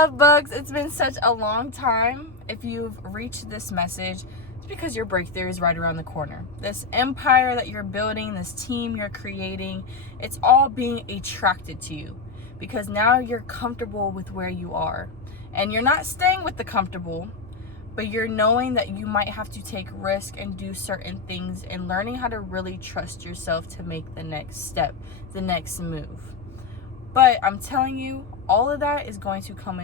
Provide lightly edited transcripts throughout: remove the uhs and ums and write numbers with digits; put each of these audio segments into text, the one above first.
Love bugs, it's been such a long time. If you've reached this message, it's because your breakthrough is right around the corner. This empire that you're building, this team you're creating, it's all being attracted to you because now you're comfortable with where you are. And you're not staying with the comfortable, but you're knowing that you might have to take risk and do certain things and learning how to really trust yourself to make the next step, the next move. But I'm telling you, all of that is going to come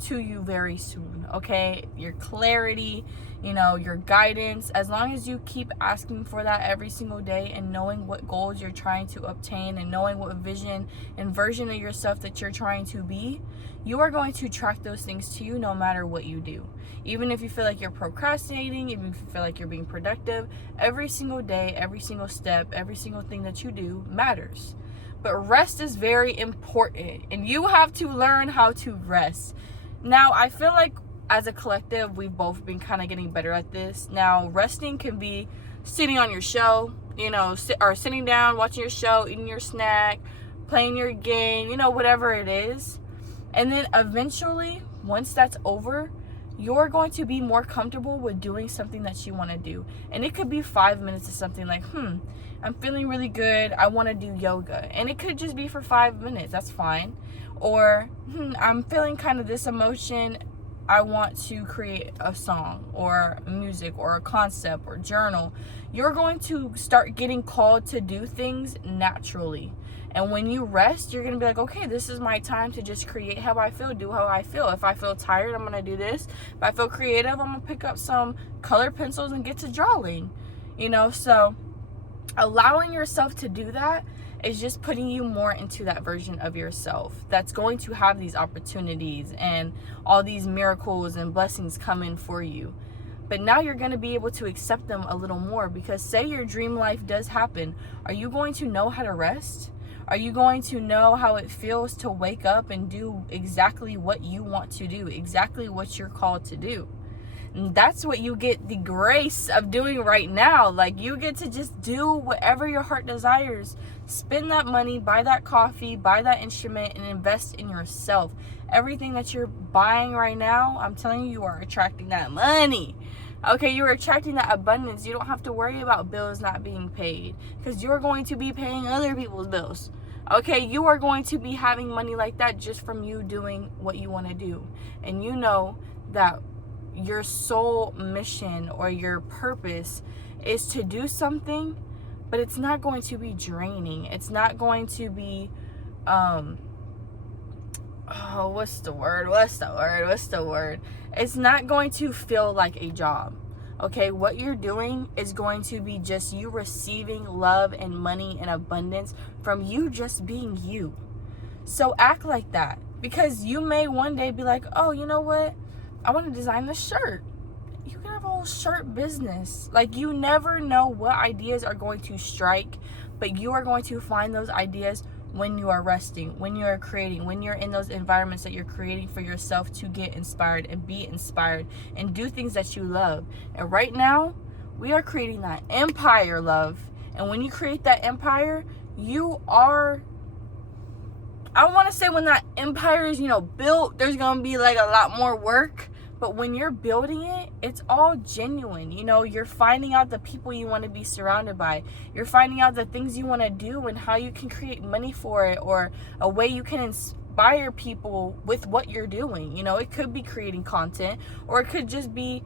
to you very soon, okay? Your clarity, your guidance, as long as you keep asking for that every single day and knowing what goals you're trying to obtain and knowing what vision and version of yourself that you're trying to be, you are going to attract those things to you no matter what you do. Even if you feel like you're procrastinating, even if you feel like you're being productive, every single day, every single step, every single thing that you do matters. But rest is very important, and you have to learn how to rest. Now, I feel like as a collective, we've both been kind of getting better at this. Now, resting can be sitting on your show, or sitting down, watching your show, eating your snack, playing your game, whatever it is. And then eventually, once that's over, you're going to be more comfortable with doing something that you want to do. And it could be 5 minutes of something like, I'm feeling really good, I want to do yoga. And it could just be for 5 minutes, that's fine. Or, I'm feeling kind of this emotion, I want to create a song or music or a concept or journal. You're going to start getting called to do things naturally. And when you rest, you're going to be like, okay, this is my time to just create how I feel, do how I feel. If I feel tired, I'm going to do this. If I feel creative, I'm going to pick up some colored pencils and get to drawing. So allowing yourself to do that is just putting you more into that version of yourself that's going to have these opportunities and all these miracles and blessings come in for you. But now you're going to be able to accept them a little more, because say your dream life does happen. Are you going to know how to rest? Are you going to know how it feels to wake up and do exactly what you want to do, exactly what you're called to do? And that's what you get the grace of doing right now. Like, you get to just do whatever your heart desires. Spend that money, buy that coffee, buy that instrument, and invest in yourself. Everything that you're buying right now, I'm telling you, you are attracting that money. Okay, you're attracting that abundance. You don't have to worry about bills not being paid, because you're going to be paying other people's bills. Okay, you are going to be having money like that just from you doing what you want to do. And you know that your soul mission or your purpose is to do something, but it's not going to be draining. It's not going to be what's the word? It's not going to feel like a job. Okay, what you're doing is going to be just you receiving love and money and abundance from you just being you. So act like that, because you may one day be like, oh, you know what? I want to design this shirt. You can have a whole shirt business. Like, you never know what ideas are going to strike, but you are going to find those ideas when you are resting, when you are creating, when you're in those environments that you're creating for yourself to get inspired and be inspired and do things that you love. And right now, we are creating that empire, love. And when you create that empire, you are, I want to say, when that empire is, built, there's going to be like a lot more work. But when you're building it, it's all genuine. You're finding out the people you want to be surrounded by. You're finding out the things you want to do and how you can create money for it, or a way you can inspire people with what you're doing. It could be creating content, or it could just be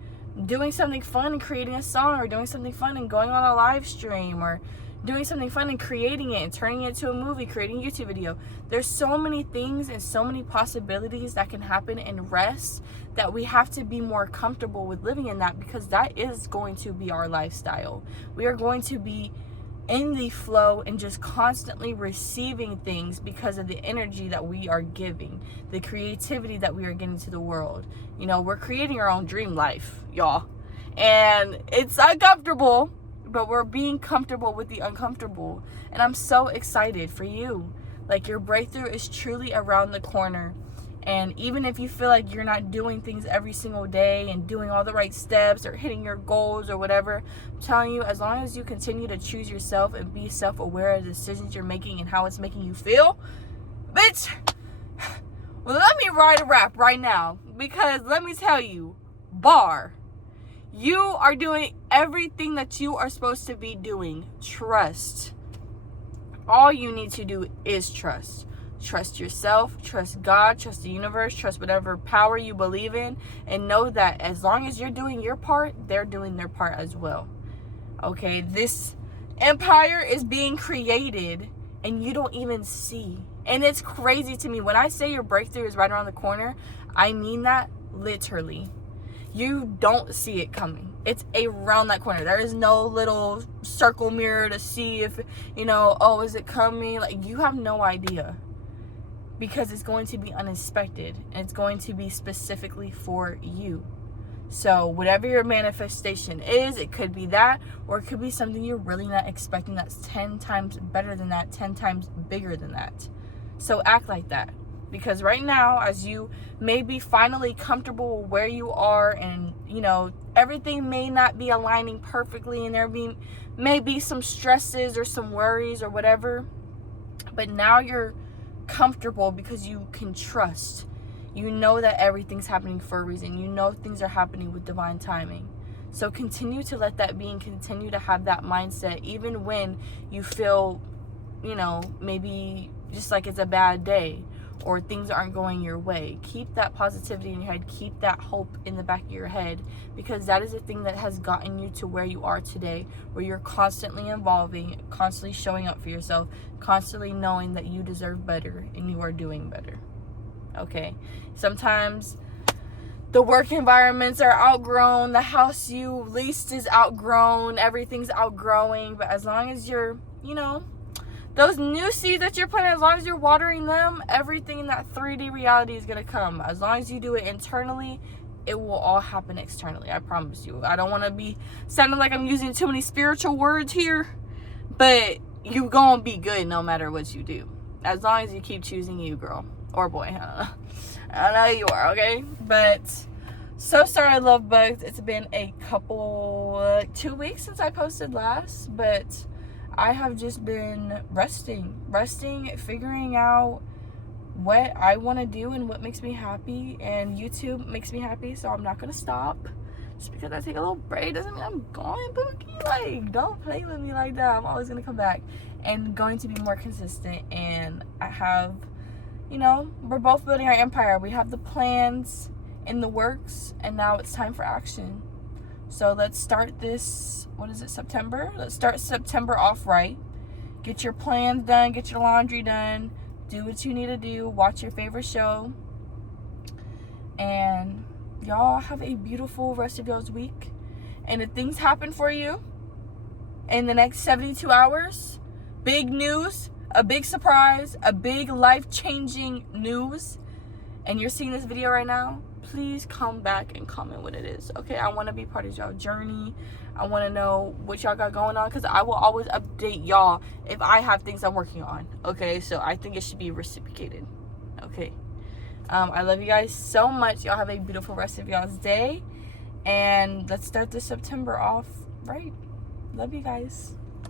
doing something fun and creating a song, or doing something fun and going on a live stream, or doing something fun and creating it and turning it into a movie, creating a YouTube video. There's so many things and so many possibilities that can happen in rest, that we have to be more comfortable with living in that, because that is going to be our lifestyle. We are going to be in the flow and just constantly receiving things because of the energy that we are giving, the creativity that we are getting to the world. We're creating our own dream life, y'all. And it's uncomfortable, but we're being comfortable with the uncomfortable. And I'm so excited for you. Like, your breakthrough is truly around the corner. And even if you feel like you're not doing things every single day and doing all the right steps or hitting your goals or whatever, I'm telling you, as long as you continue to choose yourself and be self-aware of the decisions you're making and how it's making you feel, bitch, Well, let me write a rap right now, because let me tell you, bar, you are doing everything that you are supposed to be doing. Trust. All you need to do is trust. Trust yourself, trust God, trust the universe, trust whatever power you believe in, and know that as long as you're doing your part, they're doing their part as well. Okay, this empire is being created and you don't even see. And it's crazy to me. When I say your breakthrough is right around the corner, I mean that literally. You don't see it coming. It's around that corner. There is no little circle mirror to see if, oh, is it coming? Like, you have no idea. Because it's going to be unexpected. And it's going to be specifically for you. So whatever your manifestation is, it could be that, or it could be something you're really not expecting that's 10 times better than that, 10 times bigger than that. So act like that. Because right now, as you may be finally comfortable where you are, and everything may not be aligning perfectly, and may be some stresses or some worries or whatever, but now you're comfortable because you can trust. You know that everything's happening for a reason. You know things are happening with divine timing. So continue to let that be and continue to have that mindset, even when you feel, maybe just like it's a bad day or things aren't going your way. Keep that positivity in your head. Keep that hope in the back of your head, because that is the thing that has gotten you to where you are today, where you're constantly evolving, constantly showing up for yourself, constantly knowing that you deserve better and you are doing better. Okay, sometimes the work environments are outgrown, the house you leased is outgrown, everything's outgrowing, but as long as you're, those new seeds that you're planting, as long as you're watering them, everything in that 3D reality is going to come. As long as you do it internally, it will all happen externally, I promise you. I don't want to be sounding like I'm using too many spiritual words here, but you gonna be good no matter what you do, as long as you keep choosing you, girl. Or boy, I know you are, okay? But so sorry, love bugs. It's been a couple, 2 weeks since I posted last, but I have just been resting, figuring out what I want to do and what makes me happy. And YouTube makes me happy, so I'm not going to stop. Just because I take a little break doesn't mean I'm gone, Pookie. Like, don't play with me like that. I'm always going to come back and going to be more consistent. And I have... we're both building our empire. We have the plans in the works, and now it's time for action. So let's start this, September? Let's start September off right. Get your plans done, get your laundry done, do what you need to do, watch your favorite show. And y'all have a beautiful rest of y'all's week. And if things happen for you in the next 72 hours, big news, a big surprise, a big life-changing news, and you're seeing this video right now, please come back and comment what it is. Okay, I want to be part of y'all journey. I want to know what y'all got going on, because I will always update y'all if I have things I'm working on. Okay, so I think it should be reciprocated. Okay, I love you guys so much. Y'all have a beautiful rest of y'all's day, and let's start this September off right. Love you guys.